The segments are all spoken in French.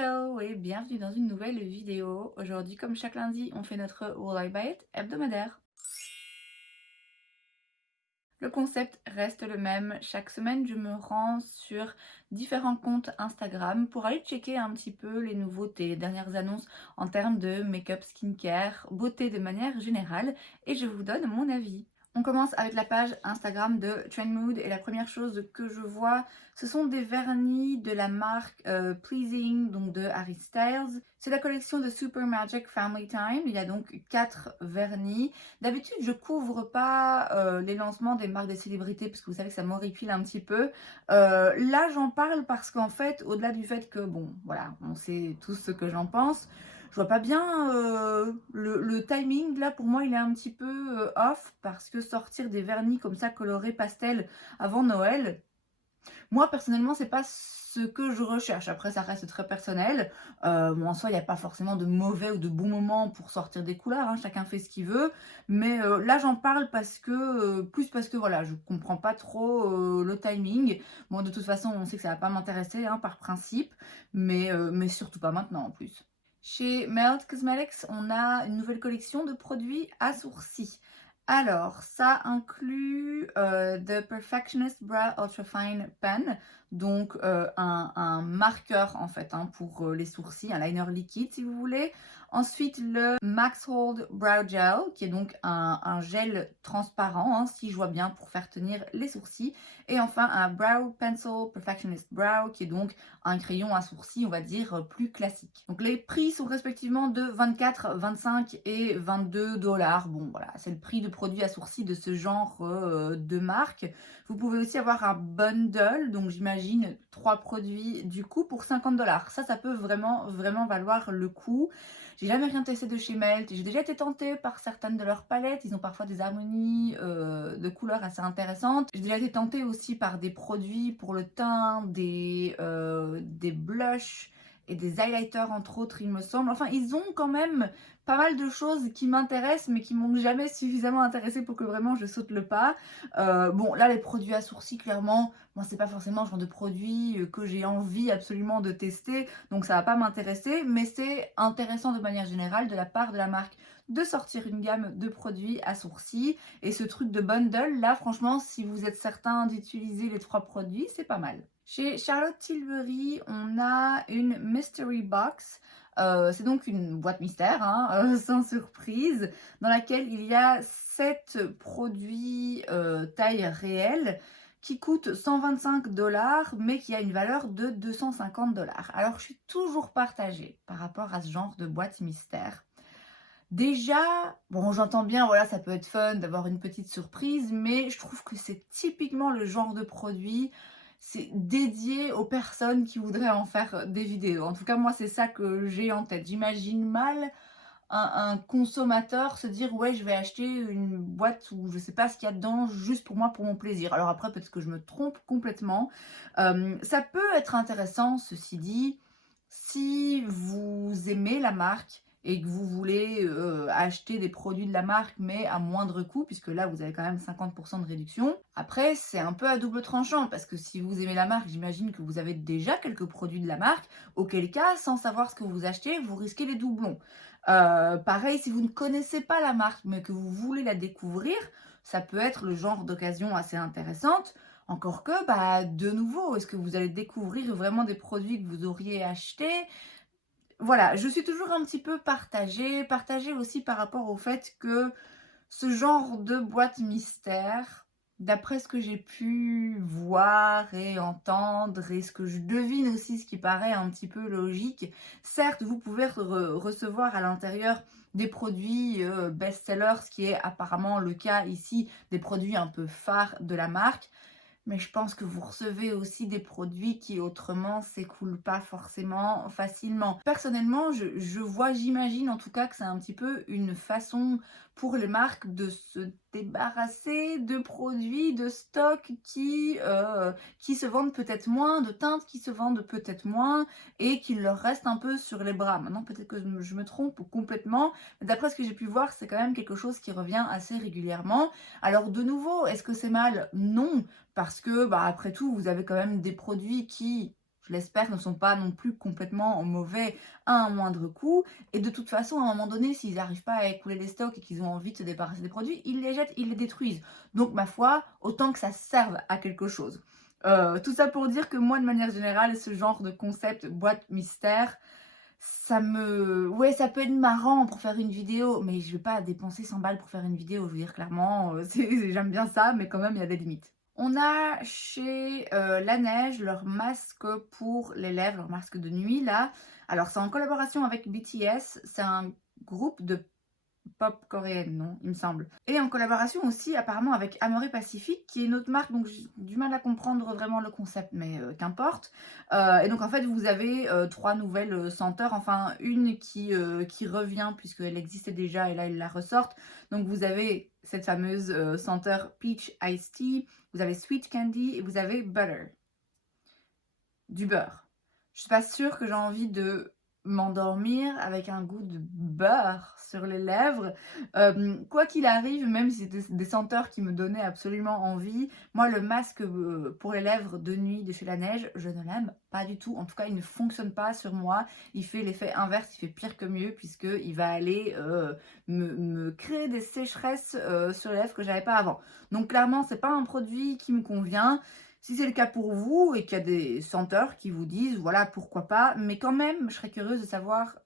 Hello et bienvenue dans une nouvelle vidéo. Aujourd'hui, comme chaque lundi, on fait notre Will I Buy It hebdomadaire. Le concept reste le même. Chaque semaine, je me rends sur différents comptes Instagram pour aller checker un petit peu les nouveautés, les dernières annonces en termes de make-up, skincare, beauté de manière générale et je vous donne mon avis. On commence avec la page Instagram de Trendmood et la première chose que je vois, ce sont des vernis de la marque Pleasing, donc de Harry Styles. C'est la collection de Super Magic Family Time, il y a donc 4 vernis. D'habitude, je couvre pas les lancements des marques des célébrités parce que vous savez que ça m'horripile un petit peu. Là, j'en parle parce qu'en fait, au-delà du fait que, bon, voilà, on sait tous ce que j'en pense, je vois pas bien le timing là pour moi il est un petit peu off parce que sortir des vernis comme ça colorés pastel avant Noël, moi personnellement c'est pas ce que je recherche. Après ça reste très personnel. Bon, en soi il n'y a pas forcément de mauvais ou de bons moments pour sortir des couleurs, hein, chacun fait ce qu'il veut. Mais là j'en parle parce que plus parce que voilà je comprends pas trop le timing. Bon de toute façon on sait que ça va pas m'intéresser hein, par principe, mais surtout pas maintenant en plus. Chez Melt Cosmetics, on a une nouvelle collection de produits à sourcils. Alors, ça inclut The Perfectionist Brow Ultra Fine Pen, donc un marqueur en fait hein, pour les sourcils, un liner liquide si vous voulez. Ensuite, le Max Hold Brow Gel, qui est donc un gel transparent, hein, si je vois bien, pour faire tenir les sourcils. Et enfin, un Brow Pencil Perfectionist Brow, qui est donc un crayon à sourcils, on va dire, plus classique. Donc les prix sont respectivement de 24, 25 et 22 dollars. Bon voilà, c'est le prix de produits à sourcils de ce genre de marque. Vous pouvez aussi avoir un bundle, donc j'imagine 3 produits du coup pour 50 dollars. Ça peut vraiment valoir le coup. J'ai jamais rien testé de chez Melt. J'ai déjà été tentée par certaines de leurs palettes. Ils ont parfois des harmonies de couleurs assez intéressantes. J'ai déjà été tentée aussi par des produits pour le teint, des blushs et des highlighters entre autres, il me semble. Enfin, ils ont quand même pas mal de choses qui m'intéressent mais qui m'ont jamais suffisamment intéressée pour que vraiment je saute le pas. Bon, là, les produits à sourcils, clairement, moi, c'est pas forcément le genre de produit que j'ai envie absolument de tester, donc ça va pas m'intéresser, mais c'est intéressant de manière générale de la part de la marque de sortir une gamme de produits à sourcils. Et ce truc de bundle, là, franchement, si vous êtes certain d'utiliser les 3 produits, c'est pas mal. Chez Charlotte Tilbury, on a une Mystery Box. C'est donc une boîte mystère, hein, sans surprise, dans laquelle il y a 7 produits taille réelle qui coûtent 125 dollars, mais qui a une valeur de 250 dollars. Alors, je suis toujours partagée par rapport à ce genre de boîte mystère. Déjà, bon, j'entends bien, voilà, ça peut être fun d'avoir une petite surprise, mais je trouve que c'est typiquement le genre de produit, c'est dédié aux personnes qui voudraient en faire des vidéos. En tout cas, moi, c'est ça que j'ai en tête. J'imagine mal un consommateur se dire ouais je vais acheter une boîte où je sais pas ce qu'il y a dedans juste pour moi pour mon plaisir. Alors après peut-être que je me trompe complètement. Ça peut être intéressant ceci dit si vous aimez la marque et que vous voulez acheter des produits de la marque mais à moindre coût puisque là vous avez quand même 50% de réduction. Après c'est un peu à double tranchant parce que si vous aimez la marque j'imagine que vous avez déjà quelques produits de la marque auquel cas sans savoir ce que vous achetez vous risquez les doublons. Pareil, si vous ne connaissez pas la marque, mais que vous voulez la découvrir, ça peut être le genre d'occasion assez intéressante. Encore que, bah, de nouveau, est-ce que vous allez découvrir vraiment des produits que vous auriez achetés? Voilà, je suis toujours un petit peu partagée aussi par rapport au fait que ce genre de boîte mystère, d'après ce que j'ai pu voir et entendre et ce que je devine aussi, ce qui paraît un petit peu logique, certes, vous pouvez recevoir à l'intérieur des produits best-sellers, ce qui est apparemment le cas ici, des produits un peu phares de la marque, mais je pense que vous recevez aussi des produits qui autrement s'écoulent pas forcément facilement. Personnellement, je vois, j'imagine en tout cas que c'est un petit peu une façon pour les marques de se débarrasser de produits, de stocks qui se vendent peut-être moins, de teintes qui se vendent peut-être moins et qu'il leur reste un peu sur les bras. Maintenant, peut-être que je me trompe complètement, mais d'après ce que j'ai pu voir, c'est quand même quelque chose qui revient assez régulièrement. Alors de nouveau, est-ce que c'est mal? Non, parce que, bah, après tout, vous avez quand même des produits qui, je l'espère, ne sont pas non plus complètement mauvais à un moindre coût. Et de toute façon, à un moment donné, s'ils n'arrivent pas à écouler les stocks et qu'ils ont envie de se débarrasser des produits, ils les jettent, ils les détruisent. Donc, ma foi, autant que ça serve à quelque chose. Tout ça pour dire que moi, de manière générale, ce genre de concept boîte mystère, ouais, ça peut être marrant pour faire une vidéo, mais je vais pas dépenser 100 balles pour faire une vidéo. Je veux dire clairement, j'aime bien ça, mais quand même, il y a des limites. On a chez Laneige leur masque pour les lèvres, leur masque de nuit là. Alors c'est en collaboration avec BTS, c'est un groupe de pop coréenne, non, il me semble. Et en collaboration aussi apparemment avec Amore Pacific, qui est une autre marque, donc j'ai du mal à comprendre vraiment le concept, mais qu'importe. Et donc en fait vous avez 3 nouvelles senteurs, enfin une qui revient puisqu'elle existait déjà et là ils la ressortent. Donc vous avez cette fameuse senteur Peach Iced Tea, vous avez Sweet Candy et vous avez Butter, du beurre. Je suis pas sûre que j'ai envie de m'endormir avec un goût de beurre sur les lèvres. Quoi qu'il arrive, même si c'était des senteurs qui me donnaient absolument envie, moi le masque pour les lèvres de nuit de chez Laneige, je ne l'aime pas du tout. En tout cas, il ne fonctionne pas sur moi. Il fait l'effet inverse, il fait pire que mieux puisqu'il va aller me créer des sécheresses sur les lèvres que j'avais pas avant. Donc clairement, c'est pas un produit qui me convient. Si c'est le cas pour vous et qu'il y a des senteurs qui vous disent, voilà, pourquoi pas, mais quand même, je serais curieuse de savoir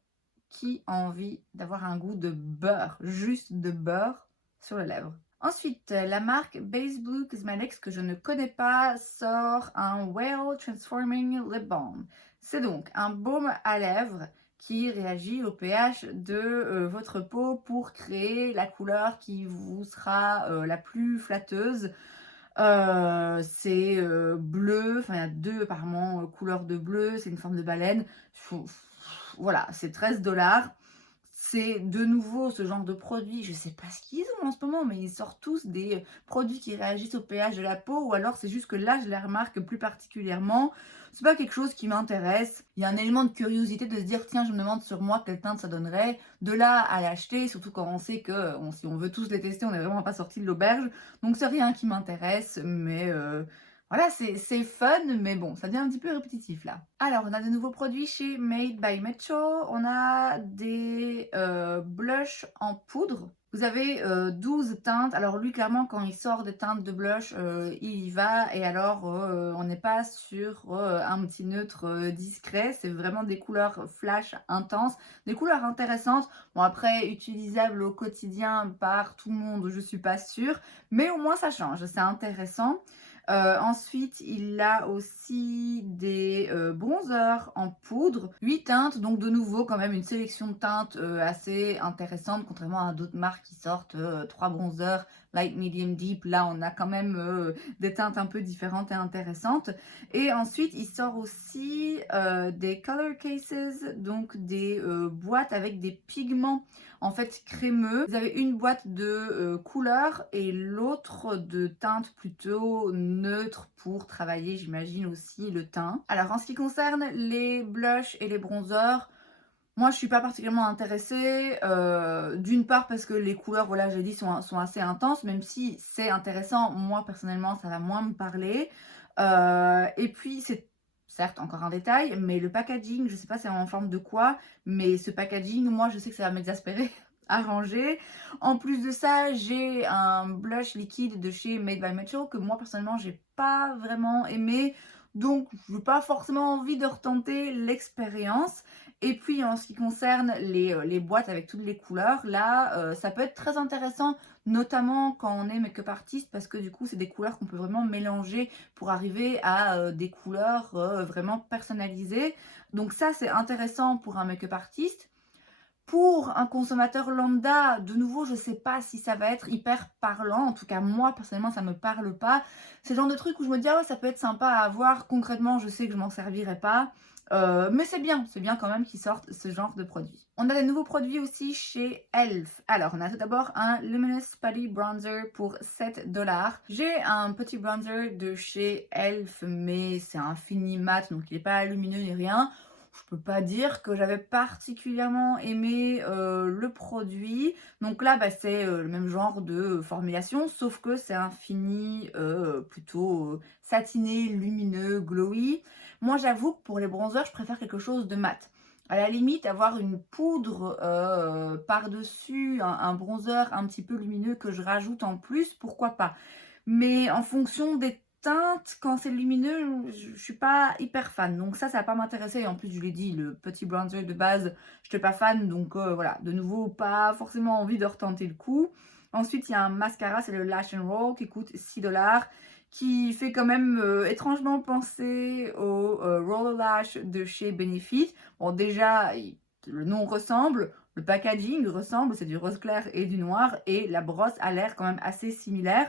qui a envie d'avoir un goût de beurre, juste de beurre sur les lèvres. Ensuite, la marque Base Blue Cosmetics, que je ne connais pas, sort un Whale Transforming Lip Balm. C'est donc un baume à lèvres qui réagit au pH de votre peau pour créer la couleur qui vous sera la plus flatteuse. C'est bleu, enfin il y a 2 apparemment couleurs de bleu, c'est une forme de baleine. Voilà, c'est 13 $. C'est de nouveau ce genre de produit, je sais pas ce qu'ils ont en ce moment, mais ils sortent tous des produits qui réagissent au pH de la peau, ou alors c'est juste que là je les remarque plus particulièrement. C'est pas quelque chose qui m'intéresse. Il y a un élément de curiosité de se dire tiens, je me demande sur moi quelle teinte ça donnerait. De là à l'acheter, surtout quand on sait que si on veut tous les tester, on n'est vraiment pas sorti de l'auberge. Donc c'est rien qui m'intéresse, mais voilà, c'est fun, mais bon, ça devient un petit peu répétitif là. Alors, on a de nouveaux produits chez Made by Metro. On a des blushs en poudre. Vous avez 12 teintes. Alors lui, clairement, quand il sort des teintes de blush, il y va. Et alors, on n'est pas sur un petit neutre discret. C'est vraiment des couleurs flash intenses, des couleurs intéressantes. Bon, après, utilisables au quotidien par tout le monde, je suis pas sûre. Mais au moins, ça change. C'est intéressant. Ensuite, il a aussi des bronzers en poudre, 8 teintes, donc de nouveau quand même une sélection de teintes assez intéressante, contrairement à d'autres marques qui sortent 3 bronzers, light, medium, deep. Là, on a quand même des teintes un peu différentes et intéressantes. Et ensuite, il sort aussi des color cases, donc des boîtes avec des pigments en fait crémeux. Vous avez une boîte de couleurs et l'autre de teintes plutôt neutres pour travailler, j'imagine, aussi le teint. Alors en ce qui concerne les blushs et les bronzers, moi je suis pas particulièrement intéressée, d'une part parce que les couleurs, voilà, j'ai dit, sont assez intenses, même si c'est intéressant, moi personnellement ça va moins me parler. Et puis c'est certes encore un détail, mais le packaging, je sais pas c'est en forme de quoi, mais ce packaging, moi je sais que ça va m'exaspérer à ranger. En plus de ça, j'ai un blush liquide de chez Made by Metro que moi personnellement j'ai pas vraiment aimé, donc je n'ai pas forcément envie de retenter l'expérience. Et puis en ce qui concerne les boîtes avec toutes les couleurs, là ça peut être très intéressant, notamment quand on est make-up artiste, parce que du coup c'est des couleurs qu'on peut vraiment mélanger pour arriver à des couleurs vraiment personnalisées. Donc ça c'est intéressant pour un make-up artiste. Pour un consommateur lambda, de nouveau, je ne sais pas si ça va être hyper parlant. En tout cas, moi, personnellement, ça ne me parle pas. C'est le genre de truc où je me dis, ah ouais, ça peut être sympa à avoir. Concrètement, je sais que je m'en servirai pas. Mais c'est bien quand même qu'ils sortent ce genre de produits. On a des nouveaux produits aussi chez Elf. Alors, on a tout d'abord un Luminous Putty Bronzer pour 7 $. J'ai un petit bronzer de chez Elf, mais c'est un fini mat, donc il n'est pas lumineux ni rien. Je peux pas dire que j'avais particulièrement aimé le produit. Donc là, bah, c'est le même genre de formulation, sauf que c'est un fini plutôt satiné, lumineux, glowy. Moi, j'avoue que pour les bronzers, je préfère quelque chose de mat. À la limite, avoir une poudre par-dessus, un bronzer un petit peu lumineux que je rajoute en plus, pourquoi pas. Mais en fonction des teintes, quand c'est lumineux, je suis pas hyper fan. Donc ça va pas m'intéresser. Et en plus, je l'ai dit, le petit bronzer de base, je n'étais pas fan. Donc voilà, de nouveau, pas forcément envie de retenter le coup. Ensuite, il y a un mascara, c'est le Lash and Roll qui coûte 6 $, qui fait quand même étrangement penser au Roller Lash de chez Benefit. Bon, déjà, le nom ressemble, le packaging ressemble, c'est du rose clair et du noir, et la brosse a l'air quand même assez similaire.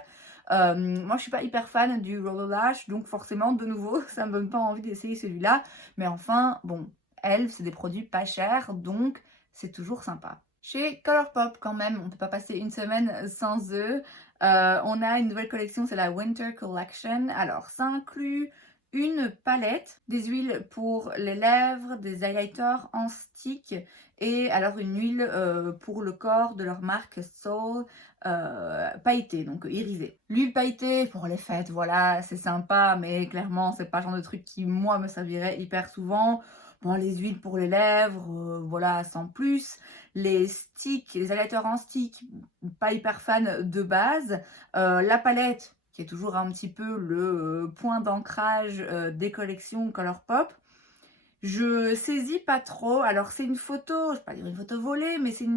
Moi, je suis pas hyper fan du Roller Lash, donc forcément, de nouveau, ça me donne pas envie d'essayer celui-là. Mais enfin, bon, Elf, c'est des produits pas chers, donc c'est toujours sympa. Chez Colourpop, quand même, on ne peut pas passer une semaine sans eux. On a une nouvelle collection, c'est la Winter Collection. Alors, ça inclut une palette, des huiles pour les lèvres, des highlighters en stick et alors une huile pour le corps de leur marque Soul pailletée, donc irisée. L'huile pailletée pour les fêtes, voilà, c'est sympa, mais clairement, c'est pas le genre de truc qui, moi, me servirait hyper souvent. Bon, les huiles pour les lèvres, voilà, sans plus. Les sticks, les highlighters en stick, pas hyper fan de base. La palette, qui est toujours un petit peu le point d'ancrage des collections Colourpop. Je saisis pas trop. Alors, c'est une photo, je ne vais pas dire une photo volée, mais c'est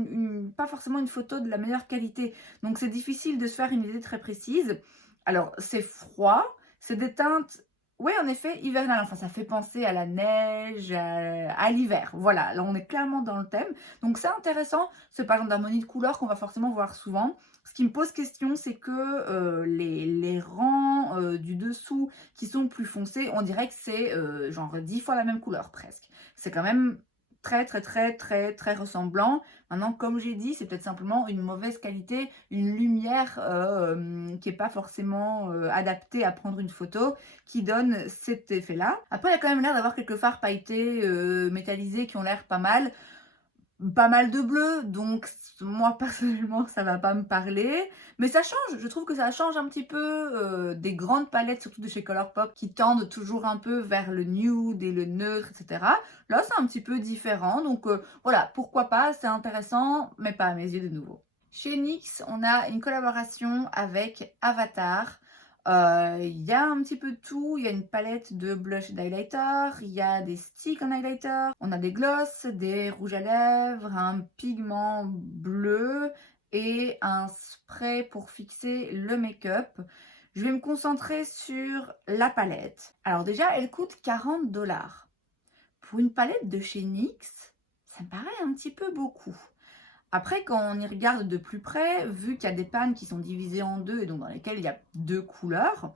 pas forcément une photo de la meilleure qualité. Donc, c'est difficile de se faire une idée très précise. Alors, c'est froid, c'est des teintes, oui, en effet, hivernales. Enfin, ça fait penser à la neige, à l'hiver. Voilà, là, on est clairement dans le thème. Donc, c'est intéressant. C'est pas genre d'harmonie de couleurs qu'on va forcément voir souvent. Ce qui me pose question, c'est que les rangs du dessous qui sont plus foncés, on dirait que c'est genre 10 fois la même couleur presque. C'est quand même très très très très très ressemblant. Maintenant, comme j'ai dit, c'est peut-être simplement une mauvaise qualité, une lumière qui n'est pas forcément adaptée à prendre une photo, qui donne cet effet-là. Après, il y a quand même l'air d'avoir quelques fards pailletés métallisés qui ont l'air pas mal de bleu, donc moi personnellement ça va pas me parler, mais ça change, je trouve que ça change un petit peu des grandes palettes, surtout de chez Colourpop, qui tendent toujours un peu vers le nude et le neutre, etc. Là c'est un petit peu différent, donc voilà, pourquoi pas, c'est intéressant, mais pas à mes yeux de nouveau. Chez NYX, on a une collaboration avec Avatar. Il y a un petit peu de tout, il y a une palette de blush d'highlighter, il y a des sticks en highlighter, on a des glosses, des rouges à lèvres, un pigment bleu et un spray pour fixer le make-up. Je vais me concentrer sur la palette. Alors déjà, elle coûte 40 $. Pour une palette de chez NYX, ça me paraît un petit peu beaucoup. Après, quand on y regarde de plus près, vu qu'il y a des pannes qui sont divisées en deux et donc dans lesquelles il y a deux couleurs,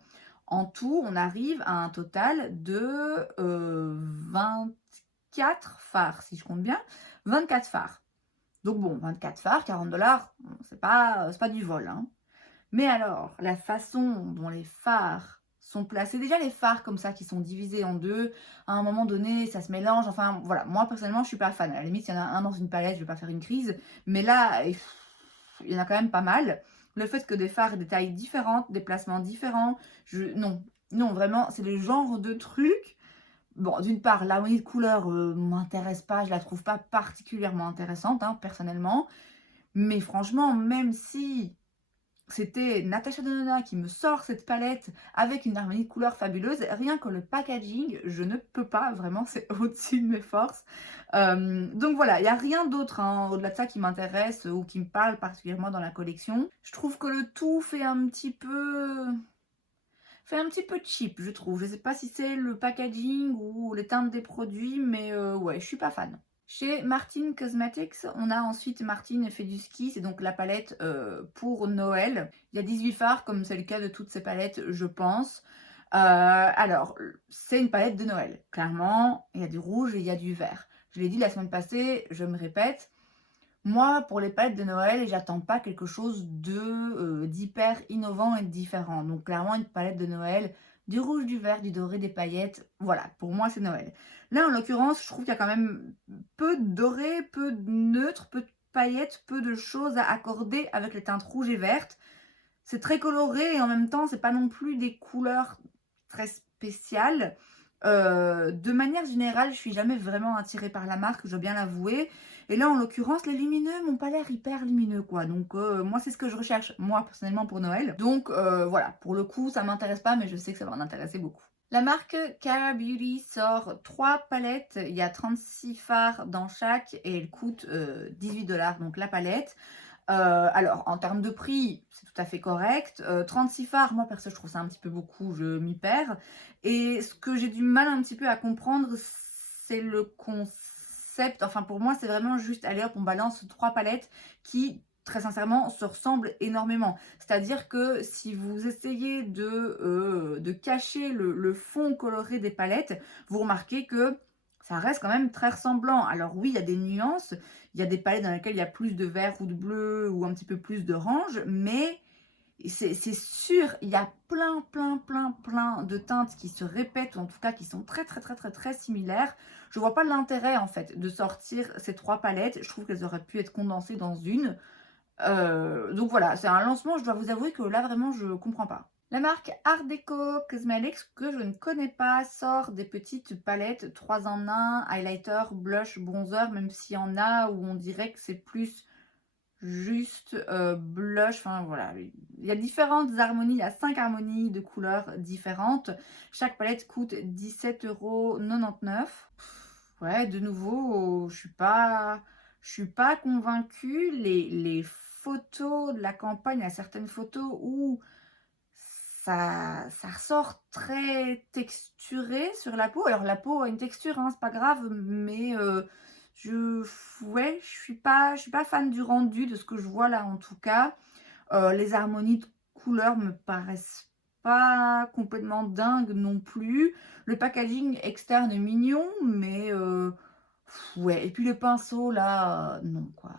en tout, on arrive à un total de 24 fards, si je compte bien, 24 fards. Donc bon, 24 fards, 40 $, c'est pas du vol, hein. Mais alors, la façon dont les fards sont placés, déjà les fards comme ça qui sont divisés en deux, à un moment donné, ça se mélange. Enfin, voilà, moi personnellement, je suis pas fan. À la limite, il y en a un dans une palette, je vais pas faire une crise. Mais là, il y en a quand même pas mal. Le fait que des fards aient des tailles différentes, des placements différents, non, non, vraiment, c'est le genre de truc. Bon, d'une part, l'harmonie de couleur m'intéresse pas, je la trouve pas particulièrement intéressante, hein, personnellement. Mais franchement, même si c'était Natasha Denona qui me sort cette palette avec une harmonie de couleurs fabuleuse, rien que le packaging, je ne peux pas, vraiment, c'est au-dessus de mes forces. Donc voilà, il n'y a rien d'autre hein, au-delà de ça qui m'intéresse ou qui me parle particulièrement dans la collection. Je trouve que le tout fait un petit peu cheap, je trouve. Je sais pas si c'est le packaging ou les teintes des produits, mais ouais, je suis pas fan. Chez Martin Cosmetics, on a ensuite Martin fait du ski, c'est donc la palette pour Noël. Il y a 18 fards, comme c'est le cas de toutes ces palettes, je pense. Alors, c'est une palette de Noël. Clairement, il y a du rouge et il y a du vert. Je l'ai dit la semaine passée, je me répète. Moi, pour les palettes de Noël, j'attends pas quelque chose d'hyper innovant et de différent. Donc, clairement, une palette de Noël, du rouge, du vert, du doré, des paillettes. Voilà, pour moi, c'est Noël. Là, en l'occurrence, je trouve qu'il y a quand même peu de doré, peu de neutre, peu de paillettes, peu de choses à accorder avec les teintes rouges et vertes. C'est très coloré et en même temps, c'est pas non plus des couleurs très spéciales. De manière générale, je suis jamais vraiment attirée par la marque, je dois bien l'avouer. Et là, en l'occurrence, les lumineux m'ont pas l'air hyper lumineux, quoi. Donc, moi, c'est ce que je recherche, moi, personnellement, pour Noël. Donc, voilà, pour le coup, ça m'intéresse pas, mais je sais que ça va en intéresser beaucoup. La marque Cara Beauty sort 3 palettes, il y a 36 fards dans chaque et elle coûte 18 $, donc la palette. Alors, en termes de prix, c'est tout à fait correct. 36 fards, moi perso, je trouve ça un petit peu beaucoup, je m'y perds. Et ce que j'ai du mal un petit peu à comprendre, c'est le concept. Enfin, pour moi, c'est vraiment juste, allez hop, on balance 3 palettes qui, très sincèrement, se ressemblent énormément. C'est-à-dire que si vous essayez de cacher le fond coloré des palettes, vous remarquez que ça reste quand même très ressemblant. Alors oui, il y a des nuances, il y a des palettes dans lesquelles il y a plus de vert ou de bleu ou un petit peu plus d'orange, mais c'est sûr, il y a plein de teintes qui se répètent, ou en tout cas qui sont très similaires. Je vois pas l'intérêt en fait de sortir ces 3 palettes. Je trouve qu'elles auraient pu être condensées dans une. Donc voilà, c'est un lancement, je dois vous avouer que là vraiment je comprends pas. La marque Art Deco Cosmetics, que je ne connais pas, sort des petites palettes 3 en 1, highlighter, blush, bronzer, même s'il y en a où on dirait que c'est plus juste blush. Enfin voilà, il y a différentes harmonies, il y a 5 harmonies de couleurs différentes. Chaque palette coûte 17,99 €. Ouais, de nouveau, je suis pas convaincue. Les photos de la campagne, il y a certaines photos où ça ressort très texturé sur la peau. Alors la peau a une texture, hein, c'est pas grave, mais je ouais, je suis pas fan du rendu, de ce que je vois là en tout cas. Les harmonies de couleurs me paraissent pas complètement dingues non plus. Le packaging externe est mignon, mais ouais. Et puis le pinceau là, non quoi,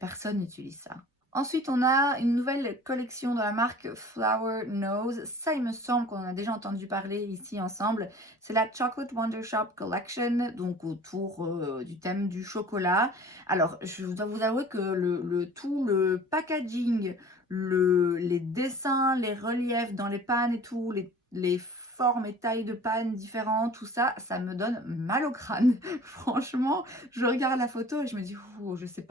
personne n'utilise ça. Ensuite, on a une nouvelle collection de la marque Flower Nose. Ça, il me semble qu'on en a déjà entendu parler ici ensemble. C'est la Chocolate Wonder Shop Collection, donc autour du thème du chocolat. Alors, je dois vous avouer que tout le packaging, les dessins, les reliefs dans les pannes et tout, les formes et tailles de pannes différentes, tout ça, ça me donne mal au crâne. Franchement, je regarde la photo et je me dis, oh, je sais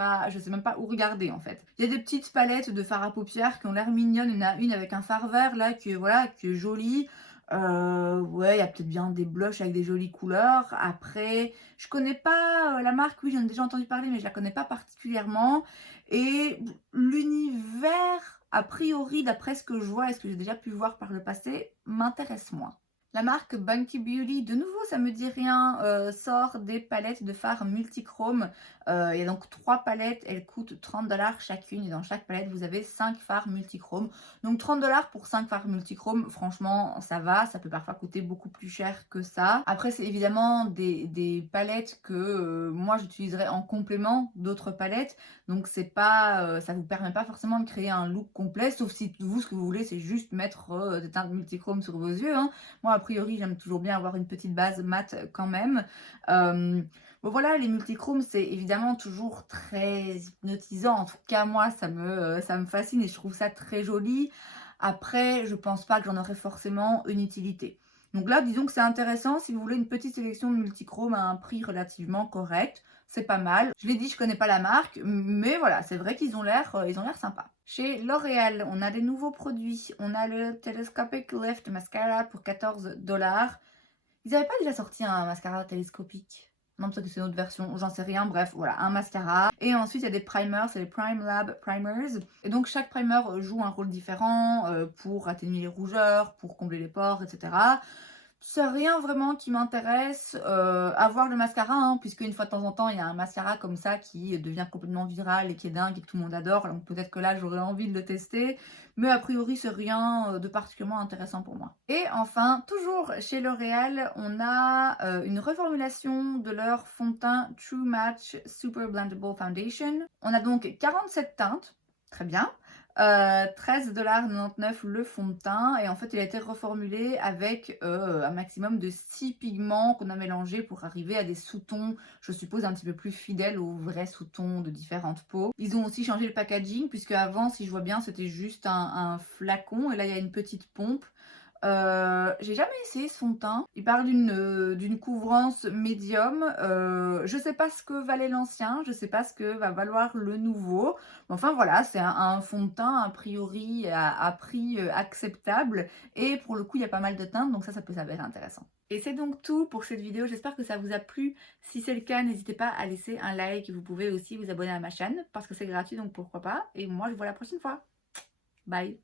même pas où regarder en fait. Il y a des petites palettes de fard à paupières qui ont l'air mignonnes. Il y en a une avec un fard vert là voilà, qui est jolie. Ouais, il y a peut-être bien des blushs avec des jolies couleurs. Après, je connais pas la marque, oui, j'en ai déjà entendu parler, mais je la connais pas particulièrement. Et l'univers, a priori, d'après ce que je vois et ce que j'ai déjà pu voir par le passé, m'intéresse moins. La marque Bunky Beauty, de nouveau, ça me dit rien, sort des palettes de fard multichrome. Il y a donc 3 palettes, elles coûtent 30 $ chacune. Et dans chaque palette, vous avez 5 fards multichrome. Donc 30 $ pour 5 fards multichrome, franchement, ça va. Ça peut parfois coûter beaucoup plus cher que ça. Après, c'est évidemment des palettes que moi, j'utiliserais en complément d'autres palettes. Donc c'est pas, ça vous permet pas forcément de créer un look complet, sauf si vous, ce que vous voulez, c'est juste mettre des teintes multichrome sur vos yeux, hein. Moi, a priori, j'aime toujours bien avoir une petite base mat quand même. Bon voilà, les multichromes, c'est évidemment toujours très hypnotisant. En tout cas, moi, ça me fascine et je trouve ça très joli. Après, je pense pas que j'en aurais forcément une utilité. Donc là, disons que c'est intéressant si vous voulez une petite sélection de multichromes à un prix relativement correct. C'est pas mal. Je l'ai dit, je connais pas la marque, mais voilà, c'est vrai qu'ils ont l'air sympas. Chez L'Oréal, on a des nouveaux produits. On a le Telescopic Lift Mascara pour 14 $. Ils n'avaient pas déjà sorti un mascara télescopique? Non, peut-être que c'est une autre version, j'en sais rien. Bref, voilà, un mascara. Et ensuite, il y a des primers, c'est les Prime Lab Primers. Et donc, chaque primer joue un rôle différent pour atténuer les rougeurs, pour combler les pores, etc. C'est rien vraiment qui m'intéresse, à voir le mascara, hein, puisque une fois de temps en temps, il y a un mascara comme ça qui devient complètement viral et qui est dingue et que tout le monde adore. Donc peut-être que là, j'aurais envie de le tester, mais a priori, c'est rien de particulièrement intéressant pour moi. Et enfin, toujours chez L'Oréal, on a une reformulation de leur fond de teint True Match Super Blendable Foundation. On a donc 47 teintes, très bien. 13,99 $ le fond de teint et en fait il a été reformulé avec un maximum de 6 pigments qu'on a mélangés pour arriver à des sous-tons, je suppose un petit peu plus fidèles aux vrais sous-tons de différentes peaux. Ils ont aussi changé le packaging puisque avant, si je vois bien, c'était juste un flacon et là il y a une petite pompe. J'ai jamais essayé ce fond de teint. Il parle d'une couvrance médium. Je sais pas ce que valait l'ancien, je sais pas ce que va valoir le nouveau. Mais enfin voilà, c'est un fond de teint a priori à prix, acceptable et pour le coup, il y a pas mal de teintes donc ça peut s'avérer intéressant. Et c'est donc tout pour cette vidéo, j'espère que ça vous a plu. Si c'est le cas, n'hésitez pas à laisser un like. Vous pouvez aussi vous abonner à ma chaîne parce que c'est gratuit donc pourquoi pas. Et moi, je vous vois la prochaine fois. Bye!